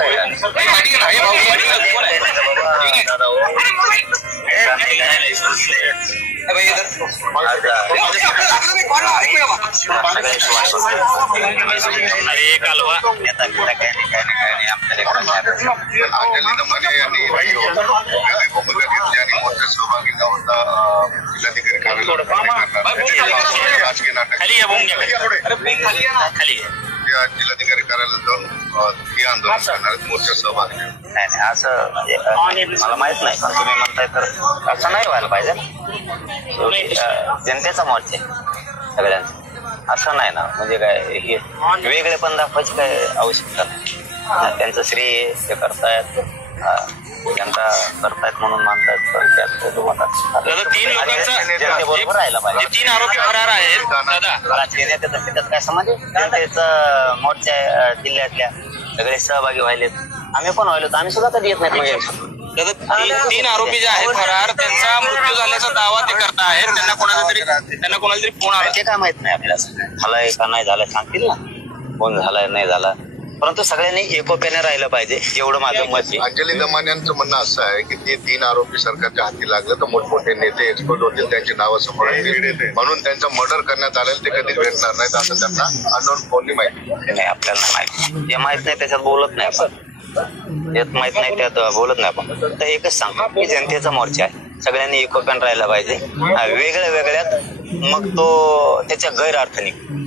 सहभागी होता जिल्हाधिकारी जिल्हाधिकारी कार्यालयात जाऊन हे आंदोलन करणार मोर्चा सहभागी नाही असं मला माहित नाही, पण तुम्ही म्हणताय तर असं नाही व्हायला पाहिजे. जनतेचा मोर्चा सगळ्यांचा असं नाही ना, म्हणजे काय हे वेगळे पण दाखवायची काय आवश्यकता नाही. त्यांचं श्रेय ते करतायत, जनता करतायत म्हणून मानतायत, पण त्यात जनतेबरोबर राहायला पाहिजे. 3 आरोपी फरार आहेत राजकीय नेत्याचं काय समज, जनतेचं मोर्चा जिल्ह्यातल्या सगळे सहभागी व्हायलेत, आम्ही पण व्हायलो, आम्ही सुद्धा कधी येत नाही. 3 आरोपी जे आहेत फरार, त्यांचा मृत्यू झाल्याचा दावा ते करतायत. त्यांना कोणाला तरी फोन आला, ते काय माहित नाही आपल्याला. झालाय का नाही झालं सांगतील ना, फोन झालाय नाही झाला, परंतु सगळ्यांनी एकोप्याने राहिलं पाहिजे, जेवढं माझं मत आहे. अंजली दमानियांचं म्हणणं असं आहे की ते 3 आरोपी सरकारच्या हाती लागलं तर मोठमोठे नेते एक्सपर्ट होतील, त्यांची नावं समोर येतील, म्हणून त्यांचं मर्डर करण्यात आलेलं ते कधीच भेटणार नाहीत असं त्यांना अननोन फोननी माहिती नाही. आपल्याला माहिती जे माहित नाही त्याच्यात बोलत नाही आपण, यात माहित नाही त्यात बोलत नाही आपण. तर एकच सांगतो की जनतेचा मोर्चा आहे, सगळ्यांनी एकोप्याने राहायला पाहिजे. वेगळ्या वेगळ्यात मग तो त्याच्या गैरअर्थ निघतो.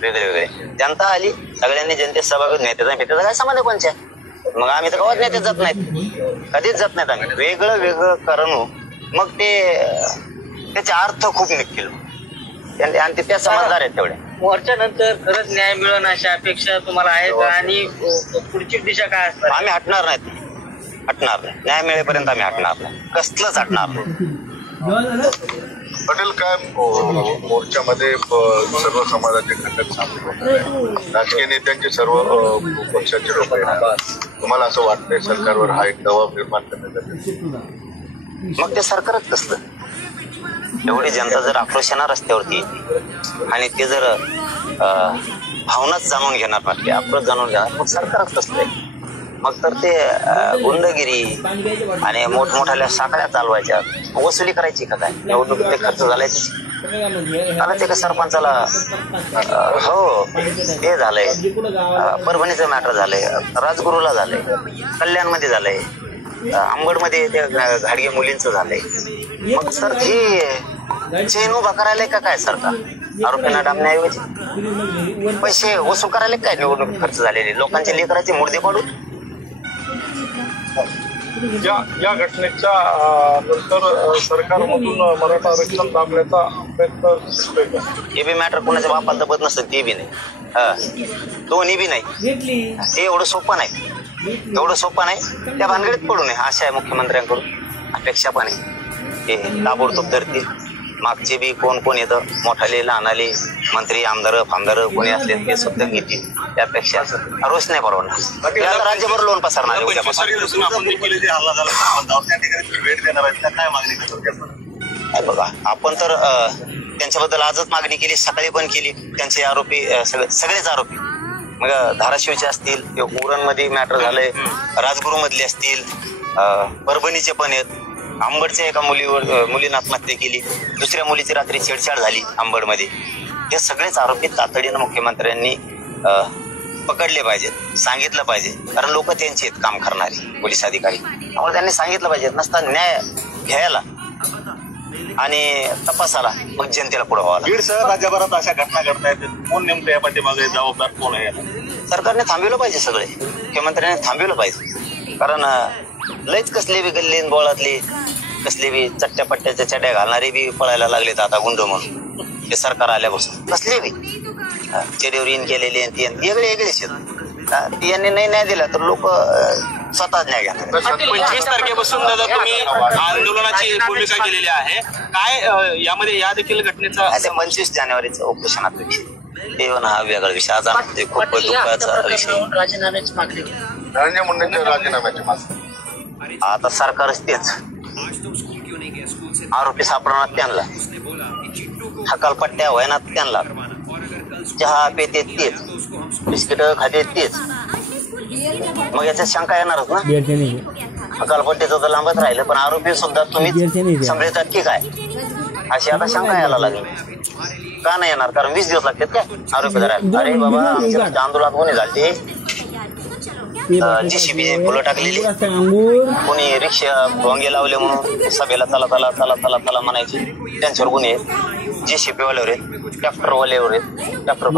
वेगळे वेगळे जनता आली, सगळ्यांनी जनतेत सहभागी, नेत्याचा काय संबंध कोणच्या, मग आम्ही तर गावात नेते जात नाहीत, कधीच जात नाहीत आम्ही. वेगळं वेगळं करणं मग ते त्याचे अर्थ खूप निघतील आणि ते त्या समजदार आहेत तेवढ्या. मोर्चानंतर खरंच न्याय मिळेल अशा अपेक्षा तुम्हाला आहे का, आणि पुढची दिशा काय असणार? आम्ही हटणार नाही, न्याय मिळेपर्यंत आम्ही हटणार नाही, कसलंच हटणार नाही. पटेल, काय मोर्चामध्ये सर्व समाजाचे घटक सामील होते, राजकीय नेत्यांचे सर्व पक्षाचे लोक येणार, तुम्हाला असं वाटतंय सरकारवर हा एक दबाव निर्माण करण्यासाठी? मग ते सरकारच कसलं, एवढी जनता जर आक्रोशानं रस्त्यावरती येते आणि ते जर भावनाच जाणून घेणार नसते, आक्रोश जाणून घेणार, मग सरकारच कसलं. मग तर ते गुंडगिरी आणि मोठमोठ्या साखळ्या चालवायच्या, वसुली करायची का काय, एवढं ते खर्च झालाय आता ते का सरपंचाला. हो ते झालंय, परभणीचं मॅटर झालंय, राजगुरूला झालंय, कल्याणमध्ये झालंय, आंबडमध्ये त्या घाडगे मुलींचं झालंय. मग सर हे चेन उभा करायला का काय सरकार, आरोपींना डांबण्याऐवजी पैसे वसूल करायला काय, निवडणूक खर्च झालेले लोकांचे लेकराचे मुर्दे पाडून. या घटनेच्या नंतर सरकारमधून मराठा आरक्षण दाबण्याचा प्रयत्न दिसतोय का? हे बी मॅटर कोणाच्या बापाला दबत नसतं, ते बी नाही, दोन्ही बी नाही. ते एवढं सोपं नाही, त्या भानगडीत पडू नये अशा आहे मुख्यमंत्र्यांकडून अपेक्षा पण आहे. ते ताबडतोब धरतील, मागचे बी कोण येतं, मोठाले लहानाले मंत्री आमदार फामदार कोणी असले ते सुद्धा घेतील, त्यापेक्षा रोष नाही परवडणार. राज्यभर लोन पसरणार बघा. आपण तर त्यांच्याबद्दल आजच मागणी केली, सकाळी पण केली. त्यांचे आरोपी सगळेच आरोपी मग धाराशिवचे असतील, उरणमध्ये मॅटर झालंय, राजगुरू मधले असतील, परभणीचे पण आहेत, आंबडच्या एका मुलीनं आत्महत्या केली, दुसऱ्या मुलीची रात्री छेडछाड झाली आंबडमध्ये. हे सगळेच आरोपी तातडीनं मुख्यमंत्र्यांनी पकडले पाहिजेत, सांगितलं पाहिजे, कारण लोक त्यांचे आहेत काम करणारे पोलीस अधिकारी, त्यामुळे त्यांनी सांगितलं पाहिजे. नसता न्याय घ्यायला आणि तपासाला मग जनतेला पुढे व्हावं. बीडसह राज्यभरात अशा घटना घडतायत, कोण नेमकं या पाठीमागे जबाबदार कोण आहे? सरकारने थांबवलं पाहिजे, सगळे मुख्यमंत्र्यांनी थांबवलं पाहिजे, कारण लयच कसले बी गल्ली बोळातले कसले बी चट्ट्या पट्ट्याच्या चड्या घालणारे बी पळायला लागलेत आता गुंड म्हणून. हे सरकार आल्यापासून कसले बी चेडीवर इन केलेले वेगळेच आहेत. यांनी नाही न्याय दिला तर लोक स्वतःच न्याय घेतात. 25 तारखेपासून दादा तुम्ही आंदोलनाची भूमिका केलेली आहे, काय यामध्ये या देखील घटनेचा 25 जानेवारीचं उपोषणात ते हा वेगळा विषय, आज खूप दुःखाचा विषय. राजीनाम्याची मागणी धनंजय मुंडेंच्या राजीनाम्याची मागणी. आता सरकारच तेच, आरोपी सापडणार त्यांना, हकालपट्ट्या व्हायनात त्यांना, चहा पेते तेच, बिस्किट खाते तेच, मग याच्यात शंका येणारच ना. कलपट्टीचं तर लांबच राहिलं, पण आरोपी सुद्धा तुम्ही समजतात की काय, अशी आता शंका यायला लागली. का नाही येणार? कारण 20 दिवस लागतात काय आरोपी धरायला. अरे बाबा, आमच्या आंदोलनात कोणी झालते, JCB फुलं टाकलेली, कोणी रिक्षा भोंगे लावले म्हणून सभेला चला चला चला चला चला म्हणायचे, त्यांच्यावर गुन्हे आहेत. JCB वाल्यावर आहेत, ट्रॅक्टरवाल्यावर आहेत, ट्रॅक्टर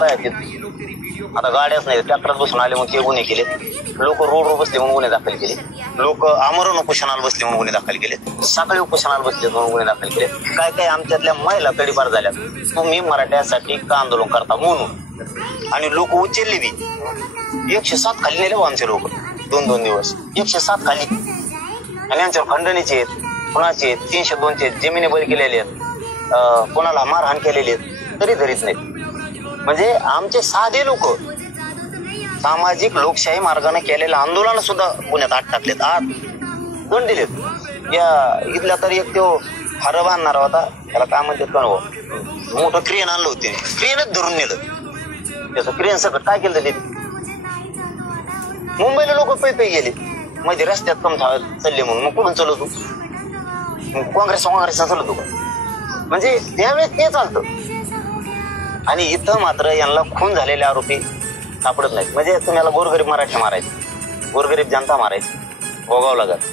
काय आता गाड्याच नाही, ट्रॅक्टरात बसून आले म्हणून ते गुन्हे केले. लोक रोडवर बसले म्हणून गुन्हे दाखल केले. लोक आमरण उपोषणाला बसले म्हणून गुन्हे दाखल केले. सकाळी उपोषणाला बसले म्हणून गुन्हे दाखल केले. काय काय आमच्यातल्या महिला तडीपार झाल्या, तुम्ही मराठ्यासाठी का आंदोलन करता म्हणून. आणि लोक उचलले बी. 107 खाली नेले आमचे लोक 2-2 दिवस 107 खाली. आणि यांच्यावर खंडणीचे आहेत, कुणाचे आहेत, 302 आहेत, जमिनी बळी केलेले आहेत, कोणाला मारहाण केलेली आहेत, तरी धरीत नाहीत. म्हणजे आमचे साधे लोक सामाजिक लोकशाही मार्गाने केलेलं आंदोलन सुद्धा पुण्यात आत टाकलेत, आत दोन दिलेत. या इथला तरी एक तो हरब आणणारा होता, त्याला काय म्हणतात का मोठं क्रेन आणलं होते, क्रेनच धरून नेलं. त्याचं क्रेन सगळं काय केलं ते. मुंबईला लोक पै गेले, म्हणजे रस्त्यात कम चालले म्हणून. मग कुठून चालवतो? काँग्रेस चालवतो का? म्हणजे त्यावेळेस ते चालतं. आणि इथं मात्र यांना खून झालेले आरोपी सापडत नाहीत. म्हणजे तुम्हाला गोरगरीब मराठी मारायचे, गोरगरीब जनता मारायची, भोगावं लागत.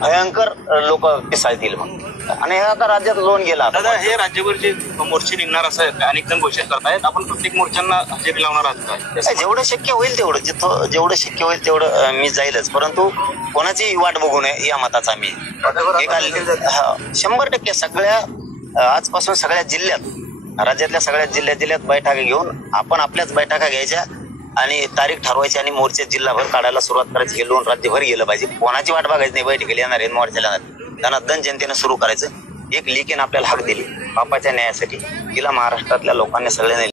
भयंकर लोक पिसाळतील मग. आणि आता राज्यात लोन गेला. दादा, हे राज्यभर जे मोर्चे निघणार असं अनेक जण घोषित करतायत, आपण प्रत्येक मोर्चांना हजेरी लावणार आहात का? जेवढं शक्य होईल तेवढं, जिथं जेवढं शक्य होईल तेवढं मी जाईलच. परंतु कोणाची वाट बघू नये या मताचा मी 100% सगळ्या आजपासून सगळ्या जिल्ह्यात, राज्यातल्या सगळ्या जिल्ह्यात बैठका घेऊन आपण आपल्याच बैठका घ्यायच्या आणि तारीख ठरवायची आणि मोर्चे जिल्हाभर काढायला सुरुवात करायची. हे लोन राज्यभर गेलं पाहिजे. कोणाची वाट बघायची नाही. बैठकीला येणार आहे, मोर्चाला येणार, त्यांना दन जनतेनं सुरू करायचं. एक लिकेन आपल्याला हक दिली बापाच्या न्यायासाठी, तिला महाराष्ट्रातल्या लोकांनी सगळ्यांनी